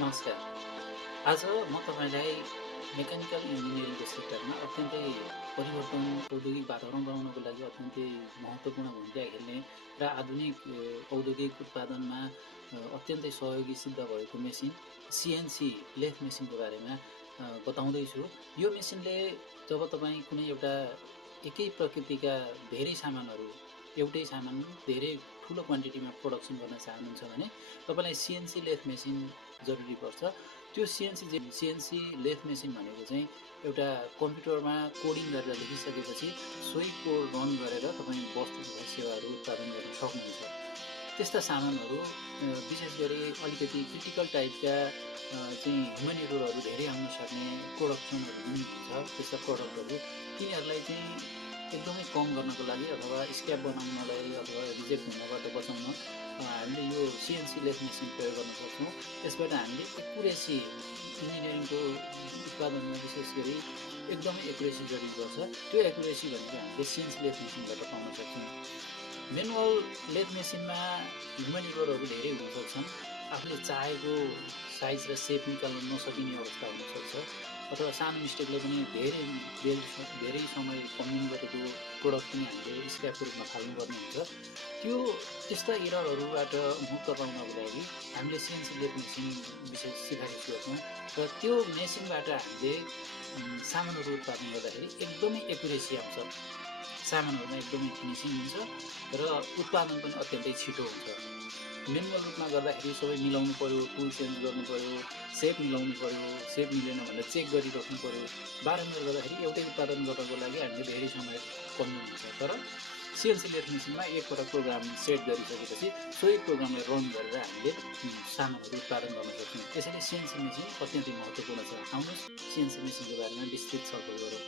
नमस्कार। आज म तपाईँलाई मेकानिकल इन्जिनियरिङको क्षेत्रमा अत्यन्तै परिवर्तन औद्योगिक वातावरण बनाउनको लागि अत्यन्तै महत्त्वपूर्ण भूमिका खेल्ने र आधुनिक औद्योगिक उत्पादनमा अत्यन्तै सहयोगी सिद्ध भएको मेसिन सिएनसी लेथ मेसिनको बारेमा बताउँदैछु। यो मेसिनले जब तपाईँ कुनै एउटा एकै प्रकृतिका धेरै सामानहरू एउटै सामान धेरै ठुलो क्वान्टिटीमा प्रोडक्सन गर्न चाहनुहुन्छ भने तपाईँलाई सिएनसी लेथ मेसिन जरुरी पर्छ। त्यो सिएनसी लेथ मेसिन भनेको चाहिँ एउटा कम्प्युटरमा कोडिङ गरेर लेखिसकेपछि सोही कोड रन गरेर तपाईँ वस्तु तथा सेवाहरू उत्पादन गर्न सक्नुहुन्छ। त्यस्ता सामानहरू विशेष गरी अलिकति क्रिटिकल टाइपका चाहिँ ह्युमन एररहरू धेरै आउन सक्ने प्रोडक्सनहरू जुन हुन्छ त्यस्ता प्रडक्टहरू तिनीहरूलाई चाहिँ एकदमै कम गर्नको लागि अथवा स्क्र्याप बनाउनलाई अथवा रिजेक्ट हुनबाट बचाउन हामीले यो सिएनसी लेथ मेसिन प्रयोग गर्न सक्छौँ। यसबाट हामीले एकुरेसी इन्जिनियरिङको उत्पादनमा विशेष गरी एकदमै एकुरेसी जरुरी पर्छ। त्यो एकुरेसी भनेको हामीले सिएनसी लेथ मेसिनबाट पाउन सक्छौँ। म्यानुअल लेथ मेसिनमा ह्युमन एररहरू धेरै हुन सक्छन्। आफूले चाहेको साइज र सेप निकाल्न नसकिने अवस्था हुनसक्छ अथवा सानो मिस्टेकले पनि धेरै समय कन्ज्युम गरेको प्रोडक्ट पनि हामीले स्क्र्यापको रूपमा फाल्नुपर्ने हुन्छ। त्यस्ता एररहरूबाट मुक्त पाउनको लागि हामीले सिएनसी लेथ मेसिन विशेष सिफारिस गर्छौँ र त्यो मेसिनबाट हामीले सामानहरू उत्पादन गर्दाखेरि एकदमै एकुरेसी आउँछ। सामानहरूमा एकदमै फिनिसिङ हुन्छ र उत्पादन पनि अत्यन्तै छिटो हुन्छ। म्यानुअल रूपमा गर्दाखेरि सबै मिलाउनु पऱ्यो, टुल चेन्ज गर्नु पऱ्यो, सेप मिलाउनु पऱ्यो, सेप मिलेन भनेर चेक गरिराख्नु पऱ्यो। बारम्बार गर्दाखेरि एउटै उत्पादन गर्नको लागि हामीले धेरै समय कन्ज्युम हुन्छ। तर सिएनसी लेथ मेसिनमा एकपटक प्रोग्राम सेट गरिसकेपछि सोही प्रोग्रामलाई रन गरेर हामीले सामानहरू उत्पादन गर्न सक्छौँ। यसैले सिएनसी मेसिन अत्यन्तै महत्त्वपूर्ण छ। आउनुहोस् सिएनसी मेसिनको बारेमा विस्तृत छलफल गरौँ।